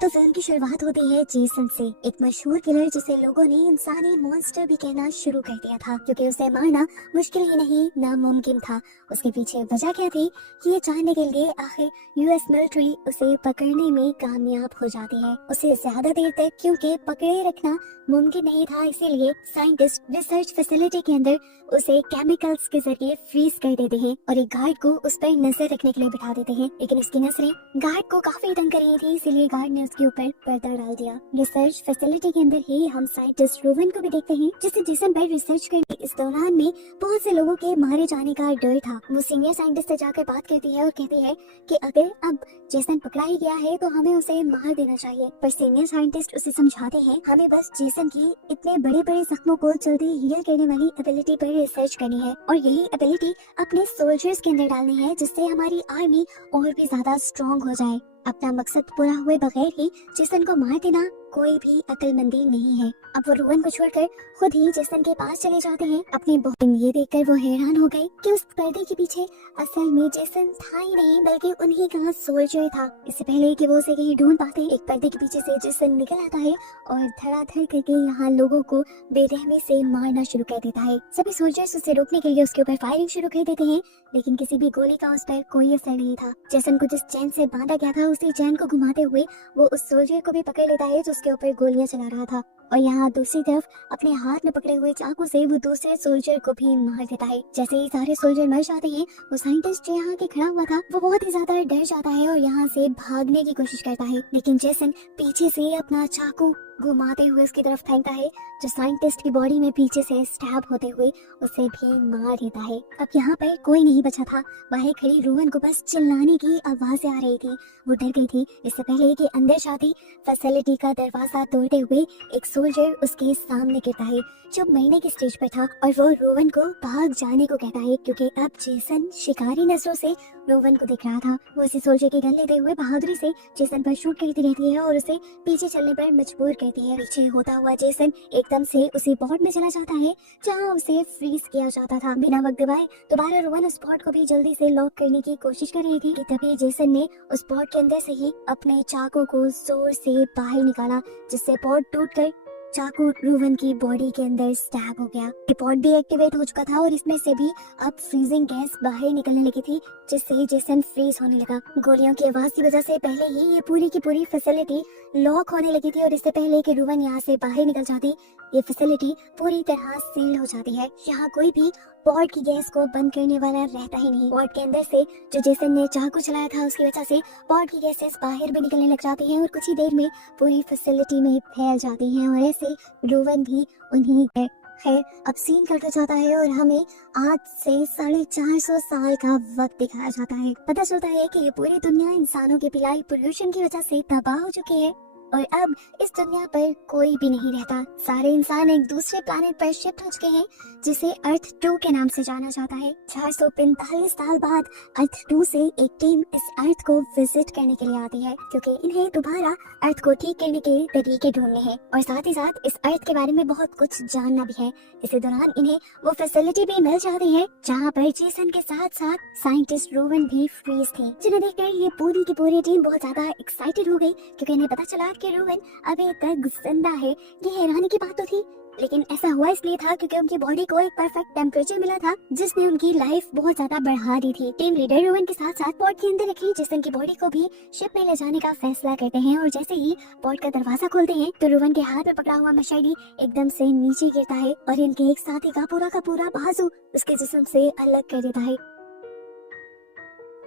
तो फिल्म की शुरुआत होती है जेसन से, एक मशहूर किलर जिसे लोगों ने इंसानी मॉन्स्टर भी कहना शुरू कर दिया था, क्योंकि उसे मारना मुश्किल ही नहीं नामुमकिन था। उसके पीछे वजह क्या थी कि ये जानने के लिए आखिर यूएस मिलिट्री उसे पकड़ने में कामयाब हो जाती है। उसे ज्यादा देर तक क्योंकि पकड़े रखना मुमकिन नहीं था, इसीलिए साइंटिस्ट रिसर्च फैसिलिटी के अंदर उसे केमिकल्स के जरिए फ्रीज कर देते हैं और एक गार्ड को उस पर नजर रखने के लिए बिठा देते हैं। लेकिन उसकी नजरें गार्ड को काफी तंग कर रही थी, इसीलिए गार्ड ने उसके ऊपर पर्दा डाल दिया। रिसर्च फैसिलिटी के अंदर ही हम साइंटिस्ट रोवन को भी देखते हैं, जिसे जेसन पर रिसर्च करने इस दौरान में बहुत से लोगों के मारे जाने का डर था। वो सीनियर साइंटिस्ट से जाकर बात करती है और कहती है कि अगर अब जेसन पकड़ा ही गया है तो हमें उसे मार देना चाहिए। पर सीनियर साइंटिस्ट उसे समझाते हैं हमें बस जेसन की इतने बड़े बड़े जख्मों को जल्दी हील करने वाली एबिलिटी पर रिसर्च करनी है और यही एबिलिटी अपने सोल्जर्स के अंदर डालनी है, जिससे हमारी आर्मी और भी ज्यादा स्ट्रॉन्ग हो जाए। अपना मकसद पूरा हुए बगैर ही जेसन को मार देना कोई भी अक्लमंदी नहीं है। अब वो रोवन को छोड़कर खुद ही जेसन के पास चले जाते हैं। अपनी बहन ये देखकर वो हैरान हो गई कि उस पर्दे के पीछे असल में जेसन था ही नहीं, बल्कि उन्हीं का सोल्जर था। इससे पहले कि वो उसे कहीं ढूंढ पाते, एक पर्दे के पीछे से जेसन निकल आता है और धड़ाधड़ करके यहाँ लोगों को बेरहमी से मारना शुरू कर देता है। सभी सोल्जर्स उसे रोकने के लिए उसके ऊपर फायरिंग शुरू कर देते हैं, लेकिन किसी भी गोली का उस पर कोई असर नहीं था। जेसन को जिस चैन से बांधा गया था उसी चैन को घुमाते हुए वो उस सोल्जर को भी पकड़ लेता है जो उसके ऊपर गोलियां चला रहा था, और यहाँ दूसरी तरफ अपने हाथ में पकड़े हुए चाकू से वो दूसरे सोल्जर को भी मार देता है। जैसे ही सारे सोल्जर मर जाते हैं, वो साइंटिस्ट जो यहाँ के खड़ा हुआ था वो बहुत ही ज्यादा डर जाता है और यहाँ से भागने की कोशिश करता है, लेकिन जेसन पीछे से अपना चाकू घुमाते हुए उसकी तरफ फेंकता है, जो साइंटिस्ट की बॉडी में पीछे से स्टैब होते हुए उसे भी मार देता है। अब यहाँ पर कोई नहीं बचा था। बाहर खड़ी रोवन को बस चिल्लाने की आवाजें आ रही थी। वो डर गई थी। इससे पहले कि अंदर जाती फैसिलिटी का दरवाजा तोड़ते हुए एक सोल्जर उसके सामने गिरता है जो मरने की स्टेज पर था, और वो रोवन को भाग जाने को कहता है, क्योंकि अब जेसन शिकारी नजरों से रोवन को दिख रहा था। वो उसी सोल्जर की गन लेते हुए बहादुरी से जेसन पर शूट करती रहती है और उसे पीछे चलने पर मजबूर करती है। पीछे होता हुआ जेसन एकदम से उसी पॉट में चला जाता है जहाँ उसे फ्रीज किया जाता था। बिना वक्त गवाए दोबारा रोवन उस पॉट को भी जल्दी से लॉक करने की कोशिश कर रही थी कि तभी जेसन ने उस पॉट के अंदर से ही अपने चाकू को जोर से बाहर निकाला, जिससे पॉट टूटकर चाकू रोवन की बॉडी के अंदर स्टैब हो गया। रिपोर्ट भी एक्टिवेट हो चुका था और इसमें से भी अब फ्रीजिंग गैस बाहर निकलने लगी थी, जिससे जेसन फ्रीज होने लगा। गोलियों की आवाज की वजह से पहले ही ये पूरी की पूरी फैसिलिटी लॉक होने लगी थी और इससे पहले कि रोवन यहाँ से बाहर निकल जाती, ये फैसिलिटी पूरी तरह सील हो जाती है। यहाँ कोई भी पॉट की गैस को बंद करने वाला रहता ही नहीं। पॉट के अंदर से जो जेसन ने चाकू चलाया था उसकी वजह से पॉट की गैसेस बाहर भी निकलने लग जाती हैं और कुछ ही देर में पूरी फैसिलिटी में फैल जाती हैं, और ऐसे रोवन भी उन्हीं है। अब सीन कट जाता है और हमें आज से 450 साल का वक्त दिखाया जाता है। पता चलता है कि ये पूरी दुनिया इंसानों की पिलाई पोल्यूशन की वजह से तबाह हो चुकी है और अब इस दुनिया पर कोई भी नहीं रहता। सारे इंसान एक दूसरे प्लैनेट पर शिफ्ट हो चुके हैं, जिसे अर्थ 2 के नाम से जाना जाता है। 445 साल बाद अर्थ 2 से एक टीम इस अर्थ को विजिट करने के लिए आती है, क्योंकि इन्हें दोबारा अर्थ को ठीक करने के तरीके ढूंढने हैं और साथ ही साथ इस अर्थ के बारे में बहुत कुछ जानना भी है। इसी दौरान इन्हें वो फैसिलिटी भी मिल जाती है जहाँ पर जेसन के साथ साथ साइंटिस्ट रोवन भी फ्रीज थे, जिन्हें देखकर ये पूरी की पूरी टीम बहुत ज्यादा एक्साइटेड हो गई, क्योंकि इन्हें पता चला कि रोवन अभी तक जिंदा है। ये हैरानी की बात तो थी, लेकिन ऐसा हुआ इसलिए था क्योंकि उनकी बॉडी को एक परफेक्ट टेम्परेचर मिला था, जिसने उनकी लाइफ बहुत ज्यादा बढ़ा दी थी। टीम लीडर रोवन के साथ साथ पॉट के अंदर रखी जेसन की बॉडी को भी शिप में ले जाने का फैसला करते हैं, और जैसे ही पॉट का दरवाजा खोलते हैं तो रोवन के हाथ में पकड़ा हुआ मशाइडी एकदम से नीचे गिरता है और इनके एक साथी का पूरा बाजू उसके जिस्म से अलग कर देता है।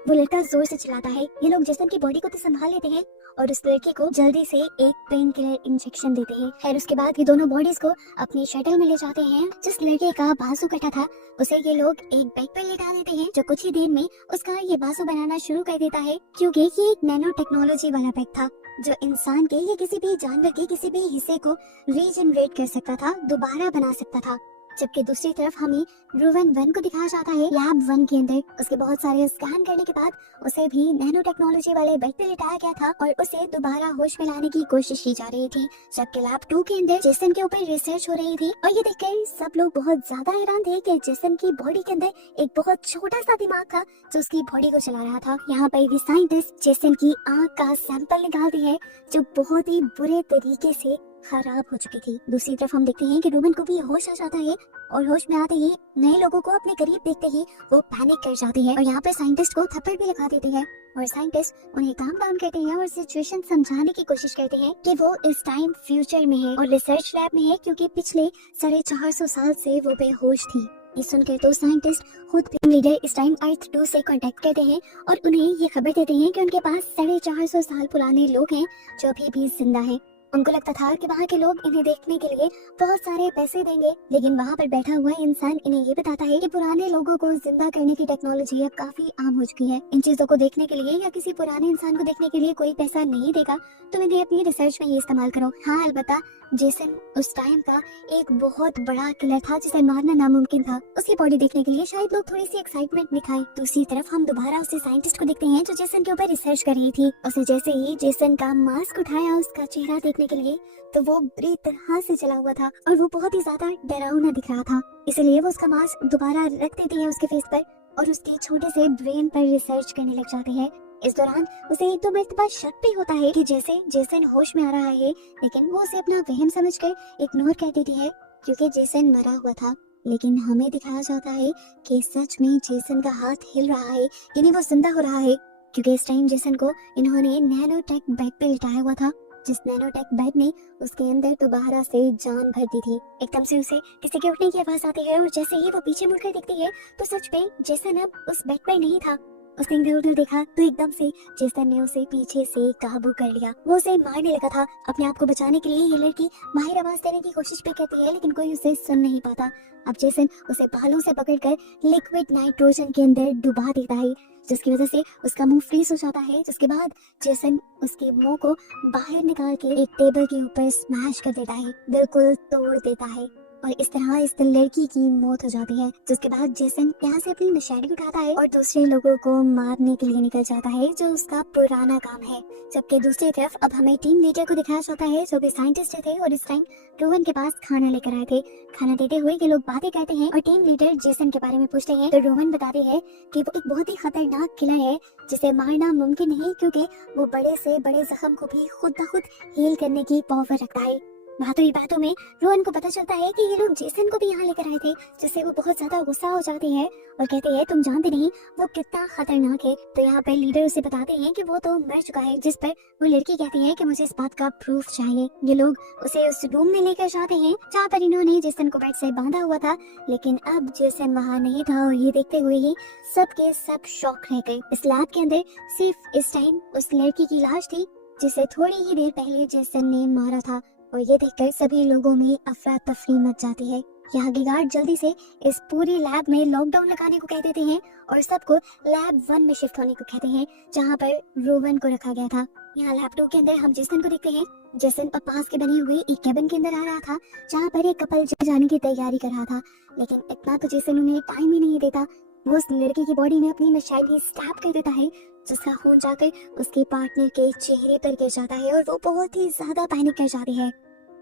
वो लड़का जोर से चिल्लाता है। ये लोग जेसन की बॉडी को तो संभाल लेते हैं और उस लड़के को जल्दी से एक पेन किलर इंजेक्शन देते हैं। खैर उसके बाद ये दोनों बॉडीज को अपनी शटल में ले जाते हैं। जिस लड़के का बाजू कटा था उसे ये लोग एक बैग पर लेटा देते हैं, जो कुछ ही देर में उसका ये बाजू बनाना शुरू कर देता है, क्योंकि ये एक नैनो टेक्नोलॉजी वाला बैग था जो इंसान के या किसी भी जानवर के किसी भी हिस्से को रीजनरेट कर सकता था, दोबारा बना सकता था। जबकि दूसरी तरफ हमें रूवन वन को दिखाया जाता है लैब वन के अंदर। उसके बहुत सारे स्कैन करने के बाद उसे भी नैनो टेक्नोलॉजी वाले बेड पे लिटाया गया था और उसे दोबारा होश में लाने की कोशिश की जा रही थी। जबकि लैब 2 के अंदर जेसन के ऊपर रिसर्च हो रही थी और ये देखकर सब लोग बहुत ज्यादा हैरान थे कि जेसन की बॉडी के अंदर एक बहुत छोटा सा दिमाग था जो उसकी बॉडी को चला रहा था। यहाँ पर भी साइंटिस्ट जेसन की आंख का सैंपल निकालती है जो बहुत ही बुरे तरीके से खराब हो चुकी थी। दूसरी तरफ हम देखते हैं कि रूबन को भी होश आ जाता है और होश में आते ही नए लोगों को अपने करीब देखते ही वो पैनिक कर जाती है और यहाँ पे साइंटिस्ट को थप्पड़ भी लगा देते हैं और साइंटिस्ट उन्हें काम डाउन करते हैं और सिचुएशन समझाने की कोशिश करते हैं कि वो इस टाइम फ्यूचर में है और रिसर्च लैब में है क्योंकि पिछले 450 साल से वो बेहोश थी। ये सुनकर तो साइंटिस्ट खुद टीम लीडर इस टाइम अर्थ 2 से कांटेक्ट करते हैं और उन्हें ये खबर देते हैं कि उनके पास 450 साल पुराने लोग हैं जो अभी भी जिंदा हैं। उनको लगता था कि वहाँ के लोग इन्हें देखने के लिए बहुत सारे पैसे देंगे, लेकिन वहाँ पर बैठा हुआ इंसान इन्हें ये बताता है कि पुराने लोगों को जिंदा करने की टेक्नोलॉजी अब काफी आम हो चुकी है। इन चीजों को देखने के लिए या किसी पुराने इंसान को देखने के लिए कोई पैसा नहीं देगा, तुम इन्हें अपनी रिसर्च में ये इस्तेमाल करो। हाँ, अलबत्ता जेसन उस टाइम का एक बहुत बड़ा किलर था जिसे मारना नामुमकिन था। उसकी बॉडी देखने के लिए शायद लोग थोड़ी सी एक्साइटमेंट दिखाए। दूसरी तरफ हम दोबारा उसी साइंटिस्ट को देखते हैं जो जेसन के ऊपर रिसर्च कर रही थी। उसे जैसे ही जेसन का मास्क उठाया उसका चेहरा देखने के लिए तो वो बुरी तरह से जला हुआ था और वो बहुत ही ज्यादा डरावना दिख रहा था। इसलिए वो उसका मास्क दोबारा रख देती है उसके फेस पर और उसके छोटे से ब्रेन पर रिसर्च करने लग जाते हैं। इस दौरान उसे एक दो मरतबा शक भी होता है कि जैसे जेसन होश में आ रहा है, लेकिन वो उसे अपना वहम समझकर इग्नोर कर देती है क्योंकि जेसन मरा हुआ था। लेकिन हमें दिखाया जाता है कि सच में जेसन का हाथ हिल रहा है, यानी वो जिंदा हो रहा है, क्योंकि इस टाइम जेसन को इन्होंने नैनो टेक बेड पे लिटाया हुआ था, जिस नैनो टेक बेड ने उसके अंदर दोबारा से जान भर दी थी। एकदम से उसे किसी के उठने की आवाज आती है और जैसे ही वो पीछे मुड़कर देखती है तो सच में जेसन अब उस बेड पर नहीं था। उसने इधर उधर देखा तो एकदम से जेसन ने उसे पीछे से काबू कर लिया। वो उसे मारने लगा था। अपने आप को बचाने के लिए ये लड़की माहिर आवाज देने की कोशिश भी करती है, लेकिन कोई उसे सुन नहीं पाता। अब जेसन उसे बालों से पकड़कर लिक्विड नाइट्रोजन के अंदर डुबा देता है, जिसकी वजह से उसका मुंह फ्रीज हो जाता है। जिसके बाद जेसन उसके मुंह को बाहर निकाल के एक टेबल के ऊपर स्मैश कर देता है, बिल्कुल तोड़ देता है और इस तरह इस लड़की की मौत हो जाती है। जिसके बाद जेसन यहाँ से अपनी नशेड़ी उठाता है और दूसरे लोगों को मारने के लिए निकल जाता है, जो उसका पुराना काम है। जबकि दूसरी तरफ अब हमें टीम लीडर को दिखाया जाता है जो भी साइंटिस्ट थे और इस टाइम रोहन के पास खाना लेकर आए थे। खाना देते हुए ये लोग बातें करते हैं और टीम लीडर जेसन के बारे में पूछते हैं तो रोहन बताती है कि वो एक बहुत ही खतरनाक किलर है जिसे मारना मुमकिन नहीं, क्योंकि वो बड़े से बड़े जख्म को भी खुद ब खुद हील करने की पावर रखता है। बातों ही बातों में रोहन को पता चलता है कि ये लोग जेसन को भी यहाँ लेकर आए थे, जिससे वो बहुत ज्यादा गुस्सा हो जाती है और कहते हैं तुम जानते नहीं वो कितना खतरनाक है। तो यहाँ पर लीडर उसे बताते हैं कि वो तो मर चुका है, जिस पर वो लड़की कहती है कि मुझे इस बात का प्रूफ चाहिए। ये लोग उसे उस रूम में लेकर जाते हैं जहाँ पर इन्होंने जेसन को बेड से बांधा हुआ था, लेकिन अब जेसन वहाँ नहीं था और ये देखते हुए ही सब के सब शॉक रह गए। इस लैब के अंदर सिर्फ इस टाइम उस लड़की की लाश थी जिसे थोड़ी ही देर पहले जेसन ने मारा था और ये देखकर सभी लोगों में अफरा तफरी मच जाती है। यहाँ के गार्ड जल्दी से इस पूरी लैब में लॉकडाउन लगाने को कह देते हैं और सबको लैब 1 में शिफ्ट होने को कहते हैं, जहाँ पर रोवन को रखा गया था। यहाँ लैब 2 के अंदर हम जेसन को देखते हैं। जेसन पास के बने हुए एक केबिन के अंदर आ रहा था जहाँ पर एक कपल जाने की तैयारी कर रहा था, लेकिन इतना तो जेसन उन्हें टाइम ही नहीं देता। वो उस लड़की की बॉडी में अपनी नशाई स्टैप कर देता है, जिसका खून जाकर उसके पार्टनर के चेहरे पर गिर जाता है और वो बहुत ही ज्यादा पैनिक कर जाती है।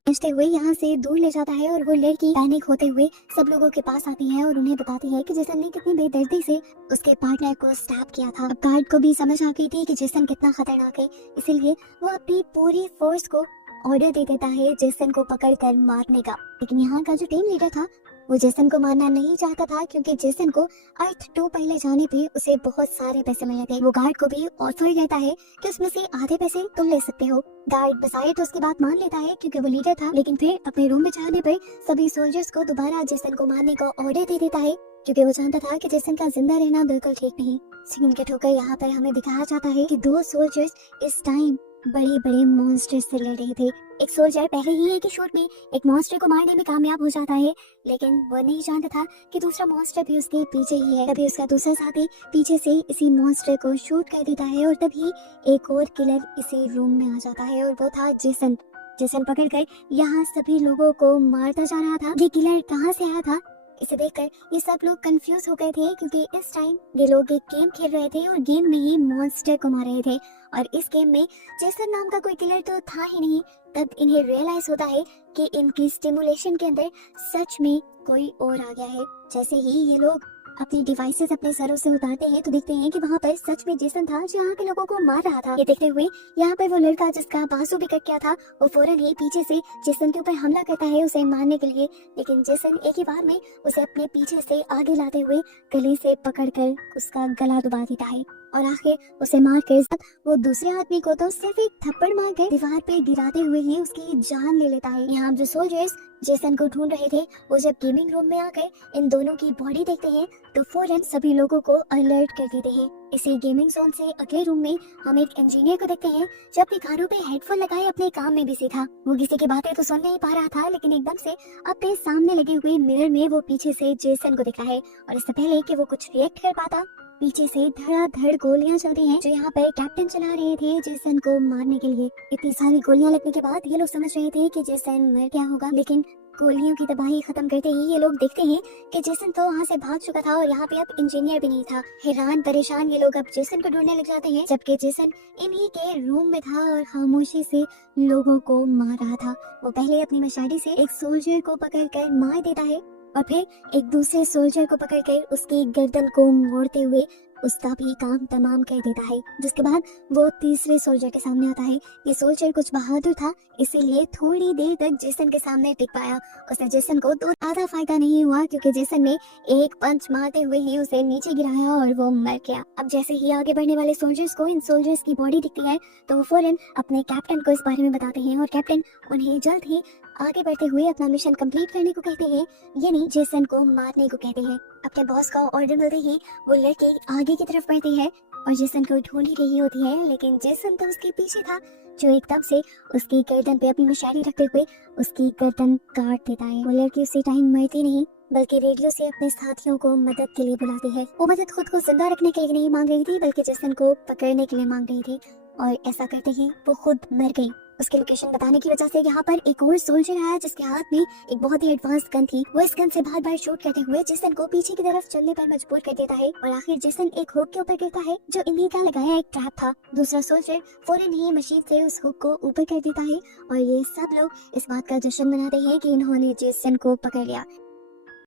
पहुंचते हुए यहाँ से दूर ले जाता है और वो लड़की पैनिक होते हुए सब लोगों के पास आती है और उन्हें बताती है कि जेसन ने कितनी बेदर्दी से उसके पार्टनर को स्टैप किया था। अब गार्ड को भी समझ आ गई थी कि जेसन कितना खतरनाक है, इसीलिए वो अपनी पूरी फोर्स को ऑर्डर दे देता है जेसन को पकड़कर मारने का। लेकिन यहाँ का जो टीम लीडर था वो जेसन को मारना नहीं चाहता था, क्योंकि जेसन को अर्थ 2 पहले जाने पे उसे बहुत सारे पैसे मिले थे। वो गार्ड को भी ऑफर करता है कि उसमें से आधे पैसे तुम ले सकते हो। गार्ड बसाए तो उसकी बात मान लेता है क्योंकि वो लीडर था, लेकिन फिर अपने रूम में जाने पर सभी सोल्जर्स को दोबारा जेसन को मारने का ऑर्डर दे देता है, क्योंकि वो जानता था कि जेसन का जिंदा रहना बिल्कुल ठीक नहीं। सीन के ठोकर यहाँ पर हमें दिखाया जाता है कि 2 सोल्जर्स इस टाइम बड़े बड़े मॉन्स्टर से लड़ रहे थे। एक सोल्जर पहले ही एक शॉट में एक मॉन्स्टर को मारने में कामयाब हो जाता है, लेकिन वो नहीं जानता था कि दूसरा मॉन्स्टर भी उसके पीछे ही है। तभी उसका दूसरा साथी पीछे से इसी मॉन्स्टर को शूट कर देता है और तभी एक और किलर इसी रूम में आ जाता है और वो था जेसन। जेसन पकड़कर यहाँ सभी लोगों को मारता जा रहा था। ये किलर कहाँ से आया था, इसे देखकर ये सब लोग कंफ्यूज हो गए थे, क्योंकि इस टाइम ये लोग एक गेम खेल रहे थे और गेम में ही मॉन्स्टर को मार रहे थे, और इस गेम में जेसन नाम का कोई किलर तो था ही नहीं। तब इन्हें रियलाइज होता है कि इनकी स्टिमुलेशन के अंदर सच में कोई और आ गया है। जैसे ही ये लोग अपनी डिवाइसेस अपने सरों से उतारते हैं तो देखते हैं कि वहाँ पर सच में जेसन था जो यहाँ के लोगों को मार रहा था। ये देखते हुए यहाँ पर वो लड़का जिसका बाजू भी कट गया था, वो फौरन ही पीछे से जेसन के ऊपर हमला करता है उसे मारने के लिए, लेकिन जेसन एक ही बार में उसे अपने पीछे से आगे लाते हुए गले से पकड़कर उसका गला दबा देता है और आखिर उसे मारकर वो दूसरे आदमी को तो सिर्फ एक थप्पड़ मारकर दीवार पे गिराते हुए ही उसकी जान ले लेता है। यहाँ जो सोल्जर्स जेसन को ढूंढ रहे थे वो जब गेमिंग रूम में आकर इन दोनों की बॉडी देखते हैं तो फौरन सभी लोगों को अलर्ट कर देते हैं। इसी गेमिंग जोन से अगले रूम में हम एक इंजीनियर को देखते हैं जो अपने कानों पे हेडफोन लगाए अपने काम में बिजी था। वो किसी की बातें तो सुन नहीं पा रहा था, लेकिन एकदम से अपने सामने लगे हुए मिरर में वो पीछे से जेसन को दिख रहा है, और इससे पहले कि वो कुछ रिएक्ट कर पाता पीछे से धड़ाधड़ गोलियां चलती हैं जो यहाँ पर कैप्टन चला रहे थे जेसन को मारने के लिए। इतनी सारी गोलियां लगने के बाद ये लोग समझ रहे थे कि जेसन मर गया होगा, लेकिन गोलियों की तबाही खत्म करते ही ये लोग देखते हैं कि जेसन तो वहाँ से भाग चुका था और यहाँ पे अब इंजीनियर भी नहीं था। हैरान परेशान ये लोग अब जेसन को ढूंढने लग जाते हैं, जबकि जेसन इन्हीं के रूम में था और खामोशी से लोगों को मार रहा था। वो पहले अपनी मशाली से एक सोल्जर को पकड़कर मार देता है और फिर एक दूसरे सोल्जर को पकड़कर उसकी गर्दन को मोड़ते हुए उसका भी काम तमाम कर देता है, जिसके बाद वो तीसरे सोल्जर के सामने आता है। ये सोल्जर कुछ बहादुर था, इसीलिए थोड़ी देर तक जेसन के सामने टिक पाया। उसने जेसन को तो आधा फायदा नहीं हुआ, क्योंकि जेसन ने एक पंच मारते हुए ही उसे नीचे गिराया और वो मर गया। अब जैसे ही आगे बढ़ने वाले सोल्जर्स को इन सोल्जर्स की बॉडी दिखती है तो वो फौरन अपने कैप्टन को इस बारे में बताते हैं, और कैप्टन उन्हें जल्द ही आगे बढ़ते हुए अपना मिशन कंप्लीट करने को कहते हैं, यानी जेसन को मारने को कहते हैं। अपने बॉस का ऑर्डर मिलते ही वो लड़के आगे की तरफ बढ़ती है और जेसन को ढूंढ ही रही होती है, लेकिन जेसन तो उसके पीछे था जो एकदम से उसकी गर्दन पे अपनी मशाली रखते हुए उसकी गर्दन काट देता है। वो लड़की उसी टाइम मरती नहीं, बल्कि रेडियो से अपने साथियों को मदद के लिए बुलाती है। वो मदद खुद को जिंदा रखने के लिए नहीं मांग रही थी, बल्कि जेसन को पकड़ने के लिए मांग रही थी, और ऐसा करते ही वो खुद मर गई। उसकी लोकेशन बताने की वजह से यहाँ पर एक और सोल्जर आया जिसके हाथ में एक बहुत ही एडवांस गन थी। वो इस गन से बार बार शूट करते हुए जेसन को पीछे की तरफ चलने पर मजबूर कर देता है, और आखिर जेसन एक हुक के ऊपर गिरता है जो इन्हीं का लगाया एक ट्रैप था। दूसरा सोल्जर फौरन ही मशीन से उस हुक को ऊपर कर देता है, और ये सब लोग इस बात का जश्न मनाते हैं कि इन्होंने जेसन को पकड़ लिया।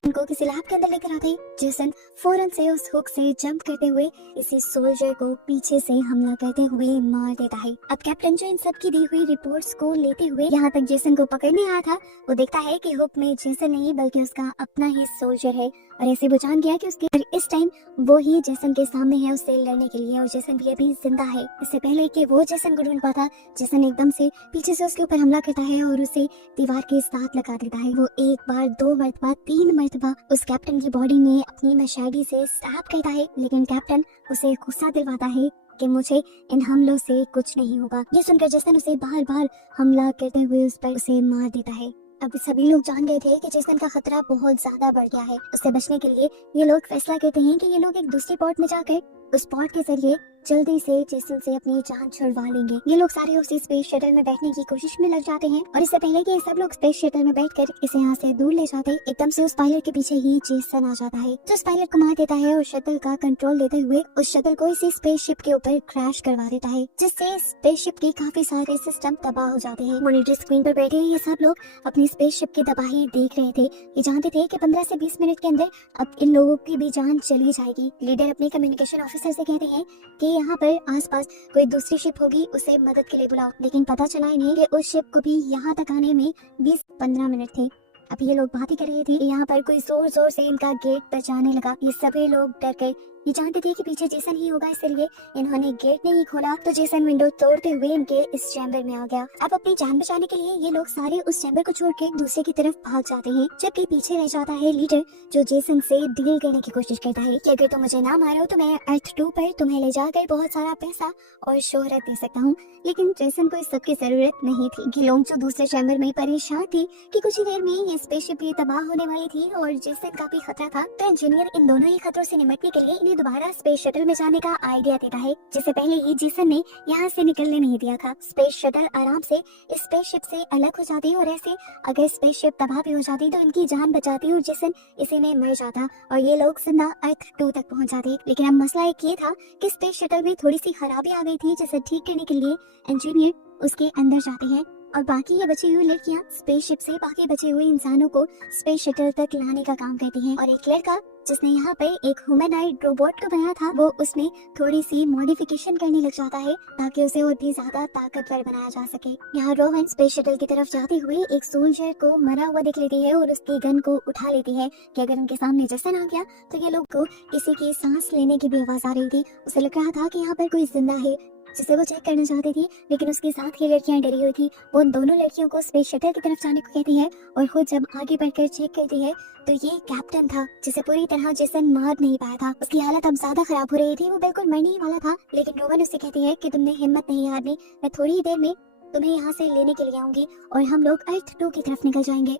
उनको किसी लैब के अंदर लेकर आते जेसन फौरन से उस हुक से जंप करते हुए इसी सोल्जर को पीछे से हमला करते हुए मार देता है। अब कैप्टन जो इन सब की दी हुई रिपोर्ट्स को लेते हुए यहाँ तक जेसन को पकड़ने आया था, वो देखता है कि हुक में जेसन नहीं बल्कि उसका अपना ही सोल्जर है, और ऐसे वो जान गया कि उसके इस टाइम वो ही जेसन के सामने है उससे लड़ने के लिए, और जेसन भी अभी जिंदा है। इससे पहले कि वो जेसन को ढूंढ पाता, जेसन एकदम से पीछे से उसके ऊपर हमला करता है और उसे दीवार के साथ लगा देता है। वो एक बार, दो मरतबा, तीन मरतबा उस कैप्टन की बॉडी में अपनी मशाली से स्टैब करता है, लेकिन कैप्टन उसे गुस्सा दिलवाता है कि मुझे इन हमलों से कुछ नहीं होगा। ये सुनकर जेसन उसे बार बार हमला करते हुए उस पर उसे मार देता है। अब सभी लोग जान गए थे कि जेसन का खतरा बहुत ज्यादा बढ़ गया है। उससे बचने के लिए ये लोग फैसला करते हैं कि ये लोग एक दूसरे पोर्ट में जाकर उस पोर्ट के जरिए जल्दी से जेसन से अपनी जान छुड़वा लेंगे। ये लोग सारे उसी स्पेस शटल में बैठने की कोशिश में लग जाते हैं, और इससे पहले कि सब लोग स्पेस शटल में बैठकर इसे यहाँ से दूर ले जाते, एकदम से उस पायलट के पीछे ही जेसन आ जाता है, जो उस पायलट को मार देता है और शटल का कंट्रोल लेते हुए उस शटल को इसी स्पेसशिप के ऊपर क्रैश करवा देता है, जिससे स्पेसशिप के काफी सारे सिस्टम तबाह हो जाते हैं। मॉनिटर स्क्रीन पर बैठे ये सब लोग अपनी स्पेसशिप की तबाही देख रहे थे। ये जानते थे कि 15 से 20 मिनट के अंदर अब इन लोगों की भी जान चली जाएगी। लीडर अपने कम्युनिकेशन ऑफिसर से कहते हैं कि यहाँ पर आसपास कोई दूसरी शिप होगी, उसे मदद के लिए बुलाओ, लेकिन पता चला इन्हें कि उस शिप को भी यहाँ तक आने में 20-15 मिनट थे। अब ये लोग बात ही कर रहे थे, यहाँ पर कोई जोर जोर से इनका गेट बजाने लगा। ये सभी लोग डर गए, ये जानते थे कि पीछे जेसन ही होगा, इसलिए इन्होंने गेट नहीं खोला तो जेसन विंडो तोड़ते हुए इनके इस चैम्बर में आ गया। अब अपनी जान बचाने के लिए ये लोग सारे उस चैम्बर को छोड़ के दूसरे की तरफ भाग जाते हैं, जबकि पीछे रह जाता है लीडर, जो जेसन से डील करने की कोशिश करता है कि अगर तुम मुझे ना मारो तो मैं अर्थ 2 पर तुम्हें ले जाकर बहुत सारा पैसा और शोहरत दे सकता हूँ। लेकिन जेसन को इस सब की जरूरत नहीं थी। गिलोंग जो दूसरे चैम्बर में परेशान थी कि कुछ ही देर में ये स्पेसशिप भी तबाह होने वाली थी और जेसन का भी खतरा था, तो इंजीनियर इन दोनों ही खतरों से निपटने के लिए उन्हें दोबारा स्पेस शटल में जाने का आइडिया देता है, जिसे पहले ही जेसन ने यहाँ से निकलने नहीं दिया था। स्पेस शटल आराम से स्पेसशिप से अलग हो जाती और ऐसे अगर स्पेसशिप तबाह भी हो जाती तो इनकी जान बचाती और जेसन इसी में मर जाता और ये लोग जिंदा अर्थ 2 तक पहुंच जाते। लेकिन अब मसला एक ये था कि स्पेस शटल में थोड़ी सी खराबी आ गई थी, जिसे ठीक करने के लिए इंजीनियर उसके अंदर जाते हैं और बाकी ये बची हुई लड़कियां स्पेसशिप से बाकी बचे हुए इंसानों को स्पेस शटल तक लाने का काम करती हैं। और एक लड़का जिसने यहाँ पे एक ह्यूमनॉइड रोबोट को बनाया था, वो उसमें थोड़ी सी मॉडिफिकेशन करने लग जाता है ताकि उसे और भी ज्यादा ताकतवर बनाया जा सके। यहाँ रोहन स्पेस शटल की तरफ जाते हुए एक सोल्जर को मरा हुआ देख लेती है और उसकी गन को उठा लेती है कि अगर उनके सामने जेसन आ गया तो ये लोग को किसी की सांस लेने की भी आवाज आ रही थी। उसे लग रहा था कि यहाँ पर कोई जिंदा है जिसे वो चेक करना चाहती थी, लेकिन उसके साथ ही लड़कियां डरी हुई थी। वो उन दोनों लड़कियों को स्पेस शटल की तरफ जाने को कहती है और खुद जब आगे बढ़कर चेक करती है तो ये कैप्टन था जिसे पूरी तरह जेसन मार नहीं पाया था। उसकी हालत अब ज्यादा खराब हो रही थी, वो बिल्कुल मरने ही वाला था। लेकिन रोवन उसे कहती है कि तुमने हिम्मत नहीं हारनी, मैं थोड़ी ही देर में तुम्हें यहाँ से लेने के लिए आऊंगी और हम लोग अर्थ 2 की तरफ निकल जाएंगे।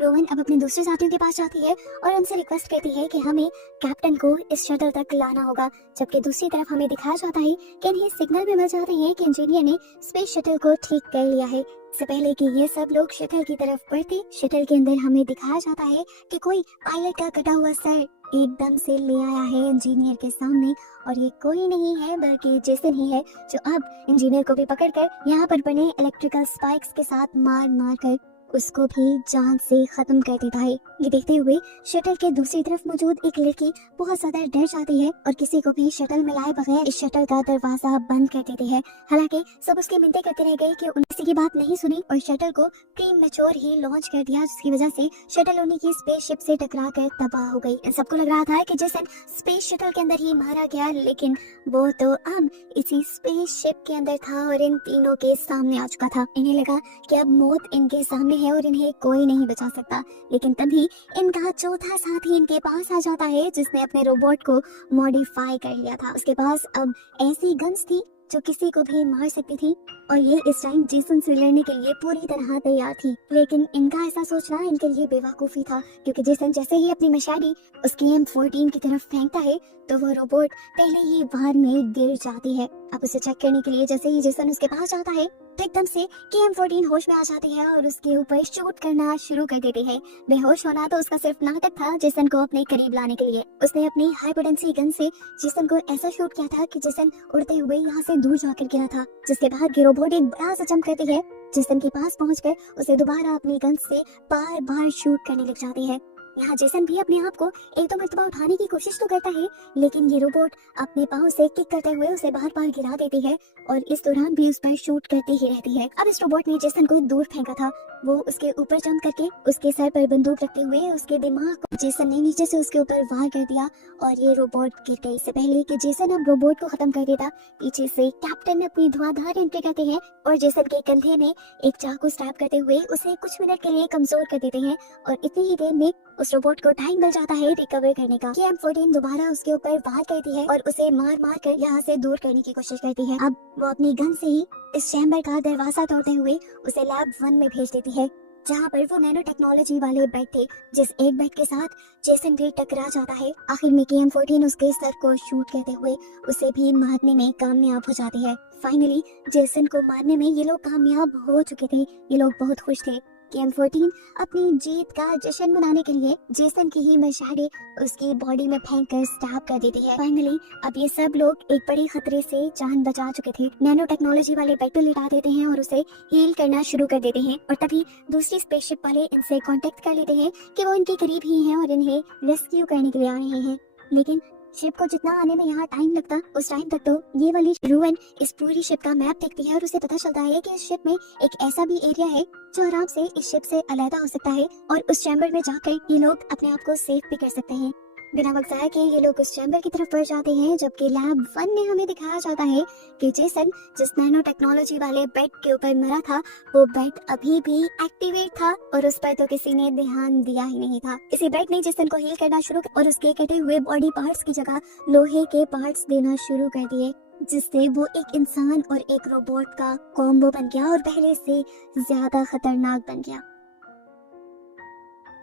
रोवन अब अपने दूसरे साथियों के पास जाती है और उनसे रिक्वेस्ट करती है कि हमें कैप्टन को इस शटल तक लाना होगा, जबकि दूसरी तरफ हमें दिखाया जाता है कि इन्हें सिग्नल भी मिल जाते हैं कि इंजीनियर ने स्पेस शटल को ठीक कर लिया है। इससे पहले कि ये सब लोग शटल की तरफ बढ़ते, शटल के अंदर हमें दिखाया जाता है कि कोई पायलट का कटा हुआ सर एकदम से ले आया है इंजीनियर के सामने और ये कोई नहीं है बल्कि जेसन ही है, जो अब इंजीनियर को भी पकड़कर यहाँ पर बने इलेक्ट्रिकल स्पाइक्स के साथ मार मार कर उसको भी जान से खत्म कर देता है। ये देखते हुए शटल के दूसरी तरफ मौजूद एक लड़की बहुत ज्यादा डर जाती है और किसी को भी शटल में लाए बगैर इस शटल का दरवाजा बंद कर देती है। हालांकि सब उसकी मिन्नतें करते रह गए कि उन्हें किसी की बात नहीं सुनी और शटल को प्रीमैच्योर ही लॉन्च कर दिया, जिसकी वजह से शटल उन्हीं की स्पेसशिप से टकरा कर तबाह हो गई। सबको लग रहा था कि जेसन स्पेस शटल के अंदर ही मारा गया, लेकिन वो तो अब इसी स्पेसशिप के अंदर था और इन तीनों के सामने आ चुका था। इन्हें लगा कि अब मौत इनके सामने है और इन्हें कोई नहीं बचा सकता। लेकिन तभी इनका चौथा साथी इनके पास आ जाता है जिसने अपने रोबोट को मॉडिफाई कर लिया था। उसके पास अब ऐसी गन्स थी जो किसी को भी मार सकती थी और ये इस टाइम जेसन से लड़ने के लिए पूरी तरह तैयार थी। लेकिन इनका ऐसा सोचना इनके लिए बेवकूफी था, क्योंकि जेसन जैसे ही अपनी मशारी उसकी M14 की तरफ फेंकता है तो वो रोबोट पहले ही बाहर में गिर जाती है। अब उसे चेक करने के लिए जैसे ही जेसन उसके पास जाता है तो एकदम से M14 होश में आ जाती है और उसके ऊपर शूट करना शुरू कर देती है। बेहोश होना तो उसका सिर्फ नाटक था जेसन को अपने करीब लाने के लिए। उसने अपनी हाई पोटेंसी गन से जेसन को ऐसा शूट किया था कि जेसन उड़ते हुए यहाँ से दूर जाकर गिरा था, जिसके बाद रोबोट एक बड़ा सा जंप करती है। जेसन के पास पहुंचकर उसे दोबारा अपनी गन से बार बार शूट करने लग जाती है। यहाँ जेसन भी अपने आप को एक दो मर्तबा उठाने की कोशिश तो करता है, लेकिन ये रोबोट अपने पाँव से किक करते हुए उसे बार बार गिरा देती है और इस दौरान भी उस पर शूट करती ही रहती है। अब इस रोबोट ने जेसन को दूर फेंका था, वो उसके ऊपर जंप करके उसके सर पर बंदूक रखते हुए उसके दिमाग को जेसन ने नीचे से उसके ऊपर वार कर दिया और ये रोबोट गिर गई। इससे पहले कि जेसन अब रोबोट को खत्म कर देता, पीछे से कैप्टन अपनी धुआंधार एंट्री करते हैं और जेसन के कंधे में एक चाकू स्टैब करते हुए उसे कुछ मिनट के लिए कमजोर कर देते हैं और इतनी ही देर में उस रोबोट को टाइम मिल जाता है रिकवर करने का। M14 दोबारा उसके ऊपर वार करती है और उसे मार मार कर यहाँ से दूर करने की कोशिश करती है। अब वो अपनी गन से ही इस चैम्बर का दरवाजा तोड़ते हुए उसे लैब 1 में भेज देती है, जहाँ पर वो नैनो टेक्नोलॉजी वाले बेड थे, जिस एक बेड के साथ जेसन भी टकरा जाता है। आखिर में M14 उसके सर को शूट करते हुए उसे भी मारने में कामयाब हो जाती है। फाइनली जेसन को मारने में ये लोग कामयाब हो चुके थे। ये लोग बहुत खुश थे। M14 अपनी जीत का जश्न मनाने के लिए जेसन की ही मशारे उसकी बॉडी में फेंक कर स्टैब कर देती है। फाइनली अब ये सब लोग एक बड़े खतरे से जान बचा चुके थे। नैनो टेक्नोलॉजी वाले बेड पे लिटा देते हैं और उसे हील करना शुरू कर देते हैं और तभी दूसरी स्पेसशिप वाले इनसे कांटेक्ट कर लेते हैं कि वो इनके करीब ही हैं और इन्हें रेस्क्यू करने के लिए आ रहे हैं। लेकिन शिप को जितना आने में यहाँ टाइम लगता, उस टाइम तक तो ये वाली रोवन इस पूरी शिप का मैप देखती है और उसे पता चलता है कि इस शिप में एक ऐसा भी एरिया है जो आराम से इस शिप से अलग हो सकता है और उस चैम्बर में जाकर ये लोग अपने आप को सेफ भी कर सकते हैं। बिना वक्त जाए के ये लोग उस चैम्बर की तरफ बढ़ जाते हैं, जबकि लैब 1 में हमें दिखाया जाता है कि जेसन जिस नैनो टेक्नोलॉजी वाले बेड के ऊपर मरा था, वो बेड अभी भी एक्टिवेट था और उस पर तो किसी ने ध्यान दिया ही नहीं था। इसी बेड ने जेसन को हील करना शुरू और उसके कटे हुए बॉडी पार्ट्स की जगह लोहे के पार्ट्स देना शुरू कर दिए, जिससे वो एक इंसान और एक रोबोट का कॉम्बो बन गया और पहले से ज्यादा खतरनाक बन गया।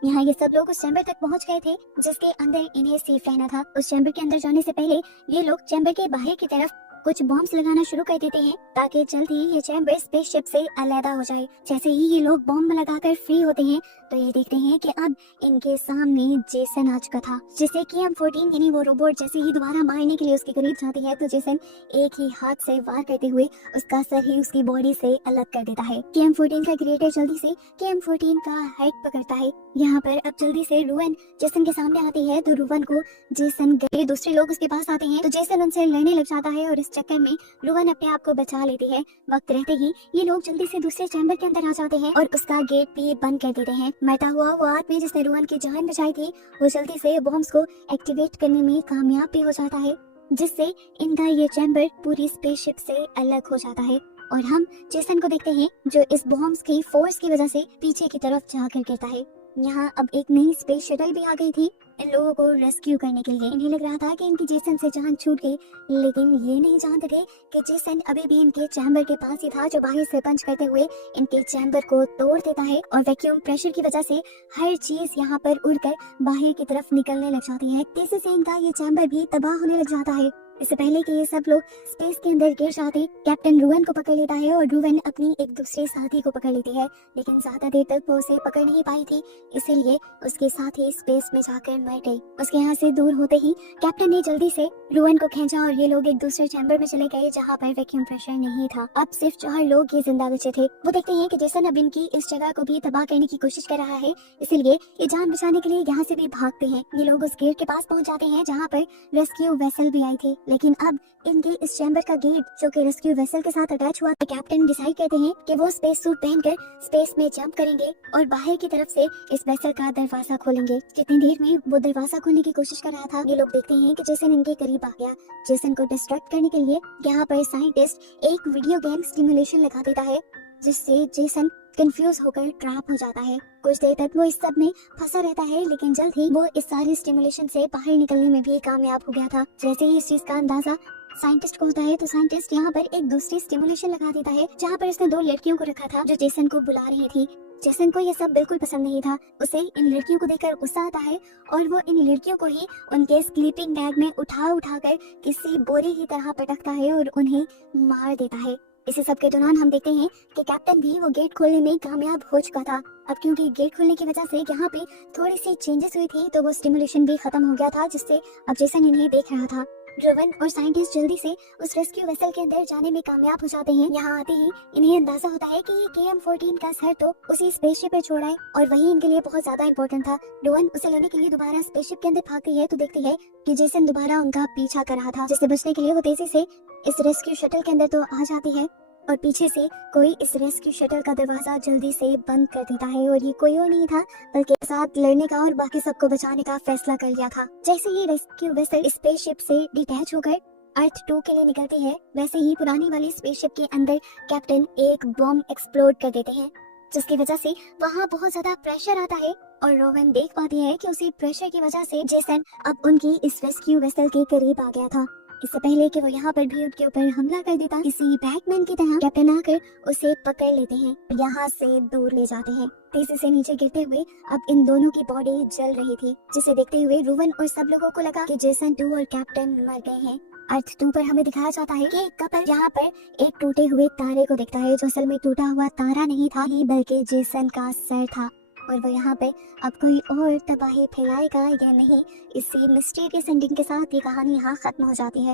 यहाँ ये सब लोग उस चैम्बर तक पहुंच गए थे जिसके अंदर इन्हें सेफ रहना था। उस चैम्बर के अंदर जाने से पहले ये लोग चैम्बर के बाहर की तरफ कुछ बॉम्ब्स लगाना शुरू कर देते हैं ताकि जल्द ही ये चैम्बर स्पेसशिप से अलहदा हो जाए। जैसे ही ये लोग बॉम्ब लगाकर फ्री होते हैं तो ये देखते हैं कि अब इनके सामने जेसन आ चुका था, जिसे KM-14 यानी वो रोबोट जैसे ही दोबारा मारने के लिए उसके करीब जाती है तो जेसन एक ही हाथ से वार करते हुए उसका सर ही उसकी बॉडी से अलग कर देता है। KM-14 का क्रिएटर जल्दी से KM-14 का हेड पकड़ता है। यहाँ पर अब जल्दी से रूवन जेसन के सामने आती है तो रूवन को जेसन गए दूसरे लोग उसके पास आते हैं तो जेसन उनसे लड़ने लग जाता है और इस चक्कर में रूवन अपने आप को बचा लेती है। वक्त रहते ही ये लोग जल्दी से दूसरे चैम्बर के अंदर आ जाते हैं और उसका गेट भी बंद कर देते हैं। मरता हुआ वो आदमी जिसने रूवन की जान बचाई थी वो जल्दी से बॉम्ब्स को एक्टिवेट करने में कामयाब भी हो जाता है, जिससे इनका ये चैम्बर पूरी स्पेसशिप से अलग हो जाता है। और हम जेसन को देखते हैं जो इस बॉम्ब्स की फोर्स की वजह से पीछे की तरफ जाकर गिरता है। यहाँ अब एक नई स्पेस शटल भी आ गई थी इन लोगों को रेस्क्यू करने के लिए। इन्हें लग रहा था कि इनकी जेसन से जान छूट गई, लेकिन ये नहीं जानते थे कि जेसन अभी भी इनके चैम्बर के पास ही था जो बाहर से पंच करते हुए इनके चैम्बर को तोड़ देता है और वैक्यूम प्रेशर की वजह से हर चीज यहाँ पर उड़कर बाहर की तरफ निकलने लग जाती है। तेजी से इनका ये चैम्बर भी तबाह होने लग जाता है। इससे पहले कि ये सब लोग स्पेस के अंदर गिर जाते, कैप्टन रूवन को पकड़ लेता है और रूवन अपनी एक दूसरे साथी को पकड़ लेती है, लेकिन ज्यादा देर तक वो उसे पकड़ नहीं पाई थी, इसीलिए उसके साथी स्पेस में जाकर मर गई। उसके यहाँ से दूर होते ही कैप्टन ने जल्दी से रूवन को खींचा और ये लोग एक दूसरे चैम्बर में चले गए जहाँ पर वैक्यूम प्रेशर नहीं था। अब सिर्फ 4 लोग ही जिंदा बचे थे। वो देखते हैं कि जेसन अब इनकी इस जगह को भी तबाह करने की कोशिश कर रहा है, इसीलिए ये जान बचाने के लिए यहाँ से भी भागते हैं। ये लोग उस गेट के पास पहुंच जाते हैं जहाँ पर रेस्क्यू वेसल भी आई थी, लेकिन अब इनके इस चैम्बर का गेट जो कि रेस्क्यू वेसल के साथ अटैच हुआ, कैप्टन डिसाइड करते हैं कि वो स्पेस सूट पहनकर स्पेस में जंप करेंगे और बाहर की तरफ से इस वेसल का दरवाजा खोलेंगे। जितनी देर में वो दरवाजा खोलने की कोशिश कर रहा था, ये लोग देखते हैं कि जेसन इनके करीब आ गया। जेसन को डिस्ट्रैक्ट करने के लिए यहाँ पर साइंटिस्ट एक वीडियो गेम स्टिमुलेशन लगा देता है, जिससे जेसन कंफ्यूज होकर ट्रैप हो जाता है। कुछ देर तक वो इस सब में फंसा रहता है, लेकिन जल्द ही वो इस सारे स्टिमुलेशन से बाहर निकलने में भी कामयाब हो गया था। जैसे ही इस चीज का अंदाजा साइंटिस्ट को होता है तो साइंटिस्ट यहाँ पर एक दूसरी स्टिमुलेशन लगा देता है जहाँ पर उसने 2 लड़कियों को रखा था जो जेसन को बुला रही थी। जेसन को ये सब बिल्कुल पसंद नहीं था। उसे इन लड़कियों को देखकर गुस्सा आता है और वो इन लड़कियों को ही उनके स्लीपिंग बैग में उठा कर किसी बोरी की तरह पटकता है और उन्हें मार देता है। इसी सब के दौरान हम देखते हैं कि कैप्टन भी वो गेट खोलने में कामयाब हो चुका था। अब क्योंकि गेट खोलने की वजह से यहाँ पे थोड़ी सी चेंजेस हुई थी तो वो स्टिमुलेशन भी खत्म हो गया था, जिससे अब जेसन इन्हें देख रहा था। रोवन और साइंटिस्ट जल्दी से उस रेस्क्यू वेसल के अंदर जाने में कामयाब हो जाते हैं। यहाँ आते ही इन्हें अंदाजा होता है कि ये KM-14 का सर तो उसी स्पेसशिप पे छोड़ा है और वही इनके लिए बहुत ज्यादा इंपॉर्टेंट था। रोवन उसे लेने के लिए दोबारा स्पेसशिप के अंदर भागती है तो देखती है कि जेसन दोबारा उनका पीछा कर रहा था, जिससे बचने के लिए वो तेजी से इस रेस्क्यू शटल के अंदर तो आ जाती है और पीछे से कोई इस रेस्क्यू शटल का दरवाजा जल्दी से बंद कर देता है और ये कोई और नहीं था बल्कि साथ लड़ने का और बाकी सबको बचाने का फैसला कर लिया था। जैसे ही रेस्क्यू वेसल स्पेसशिप से डिटैच होकर अर्थ 2 के लिए निकलती है, वैसे ही पुरानी वाली स्पेसशिप के अंदर कैप्टन एक बॉम्ब एक्सप्लोड कर देते हैं, जिसकी वजह से वहाँ बहुत ज्यादा प्रेशर आता है और रोवन देख पाती है कि उसी प्रेशर की वजह से जेसन अब उनकी इस रेस्क्यू वेसल के करीब आ गया था। इससे पहले कि वो यहाँ पर भी उनके ऊपर हमला कर देता, किसी बैटमैन की तरह कैप्टन आकर उसे पकड़ लेते हैं, यहाँ से दूर ले जाते हैं। तेजी से नीचे गिरते हुए अब इन दोनों की बॉडी जल रही थी, जिसे देखते हुए रूवन और सब लोगों को लगा कि जेसन 2 और कैप्टन मर गए हैं। अर्थ 2 पर हमें दिखाया जाता है कि एक कपल यहाँ पर एक टूटे हुए तारे को देखता है, जो असल में टूटा हुआ तारा नहीं था ही बल्कि जेसन का सर था और वो यहाँ पे अब कोई और तबाही फैलाएगा या नहीं, इसी मिस्टीरियस एंडिंग के साथ ये कहानी यहाँ खत्म हो जाती है।